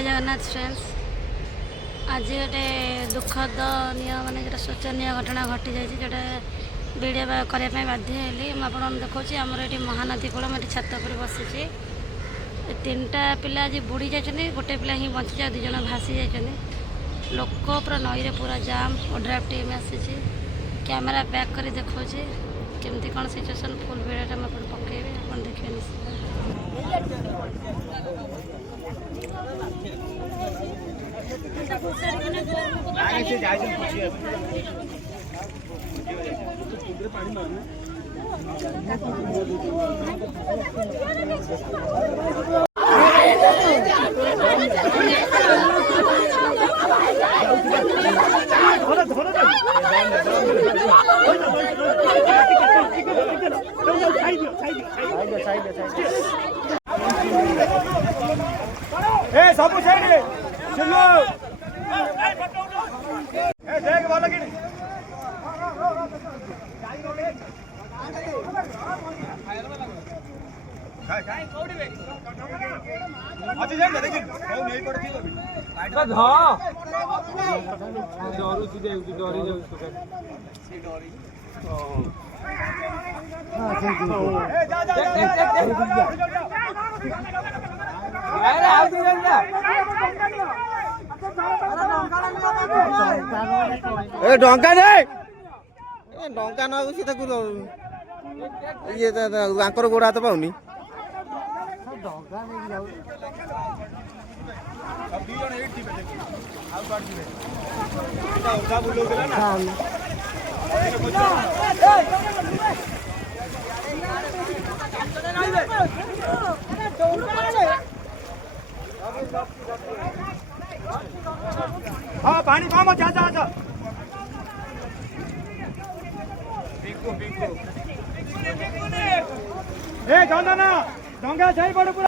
जय जगन्नाथ फ्रेंड्स। आज गोटे दुखद माने जो शोचनीय घटना घटी जाए जोटा वीडियो करने बाध्य हेली मुझे देखा आमर ये महानदी कूल मैं छात पर बसी तीनटा पिला आज बुड़ी जाती गोटे पिला ही बंची जाए दुज भासी जाती लोक पूरा नई रे पूरा जाम ओड्राफ टीम आसी कैमेरा बैक कर देखा केमती कौन सिचुएसन फुल वीडियो मुझे पकेबी आप देखिए निश्चित। सब सुनो देख वाला कि अच्छी जाए ना देखिए वो नहीं पड़ती तो हां डरू सीधे डरी जाऊ इसको सी डरी हां जा जा अरे आओ दे जा ए डंका दे ए डंका ना उसी तक ये आंकर गोड़ हाथ पाउनी डंका नहीं जाऊ अब दी जण 8 दिबे आउ काट दिबे एटा ओदा बुलो गेला ना हाँ पानी पामो जा जा जा बिको बिको ए जाना ना डंगा जाई पड़ पूरा